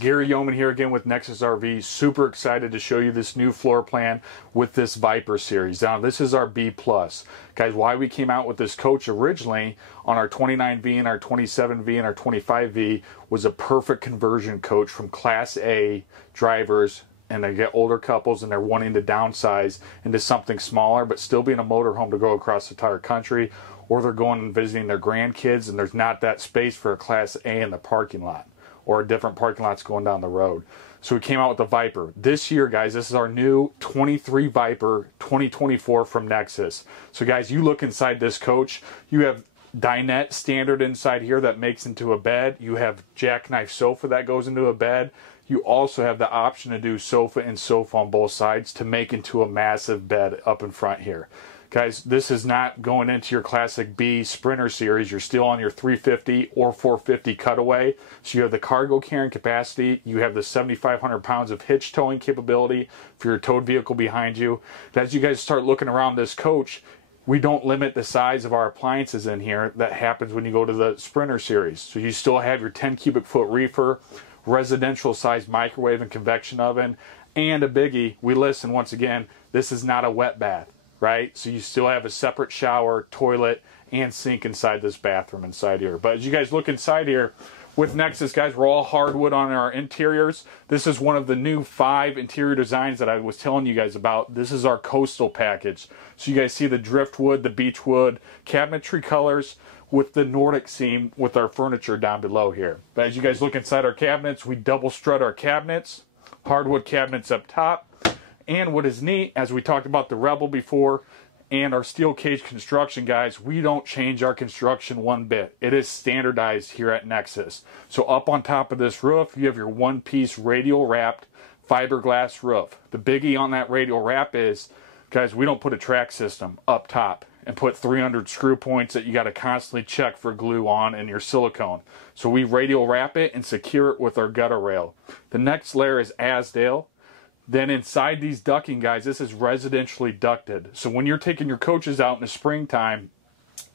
Gary Yeoman here again with Nexus RV. Super excited to show you this new floor plan with this Viper series. Now this is our B+. Guys, why we came out with this coach originally on our 29V and our 27V and our 25V was a perfect conversion coach from Class A drivers, and they get older couples and they're wanting to downsize into something smaller but still being a motorhome to go across the entire country, or they're going and visiting their grandkids and there's not that space for a Class A in the parking lot, or different parking lots going down the road. So we came out with the Viper. This year, guys, this is our new 23 Viper 2024 from Nexus. So guys, you look inside this coach, you have dinette standard inside here that makes into a bed. You have jackknife sofa that goes into a bed. You also have the option to do sofa and sofa on both sides to make into a massive bed up in front here. Guys, this is not going into your classic B Sprinter series. You're still on your 350 or 450 cutaway. So you have the cargo carrying capacity. You have the 7,500 pounds of hitch towing capability for your towed vehicle behind you. As you guys start looking around this coach, we don't limit the size of our appliances in here. That happens when you go to the Sprinter series. So you still have your 10 cubic foot reefer, residential sized microwave and convection oven, and a biggie. We listen once again, this is not a wet bath. Right? So you still have a separate shower, toilet, and sink inside this bathroom inside here. But as you guys look inside here, with Nexus, guys, we're all hardwood on our interiors. This is one of the new 5 interior designs that I was telling you guys about. This is our coastal package. So you guys see the driftwood, the beechwood, cabinetry colors with the Nordic seam with our furniture down below here. But as you guys look inside our cabinets, we double strut our cabinets, hardwood cabinets up top. And what is neat, as we talked about the Rebel before, and our steel cage construction, guys, we don't change our construction one bit. It is standardized here at Nexus. So up on top of this roof, you have your one-piece radial wrapped fiberglass roof. The biggie on that radial wrap is, guys, we don't put a track system up top and put 300 screw points that you got to constantly check for glue on in your silicone. So we radial wrap it and secure it with our gutter rail. The next layer is Azdale. Then inside these ducting, guys, this is residentially ducted. So when you're taking your coaches out in the springtime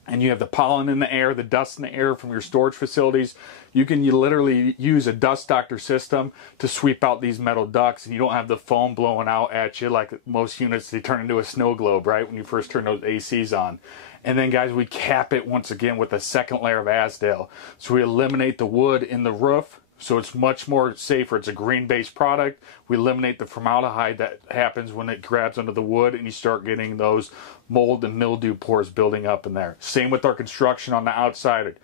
and you have the pollen in the air, the dust in the air from your storage facilities, you literally use a dust doctor system to sweep out these metal ducts, and you don't have the foam blowing out at you like most units. They turn into a snow globe, right, when you first turn those ACs on. And then, guys, we cap it once again with a second layer of Azdale. So we eliminate the wood in the roof. So it's much more safer. It's a green-based product. We eliminate the formaldehyde that happens when it grabs onto the wood and you start getting those mold and mildew pores building up in there. Same with our construction on the outside.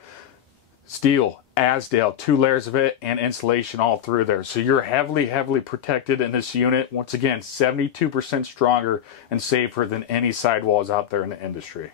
Steel, Azdale, 2 layers of it, and insulation all through there. So you're heavily, heavily protected in this unit. Once again, 72% stronger and safer than any sidewalls out there in the industry.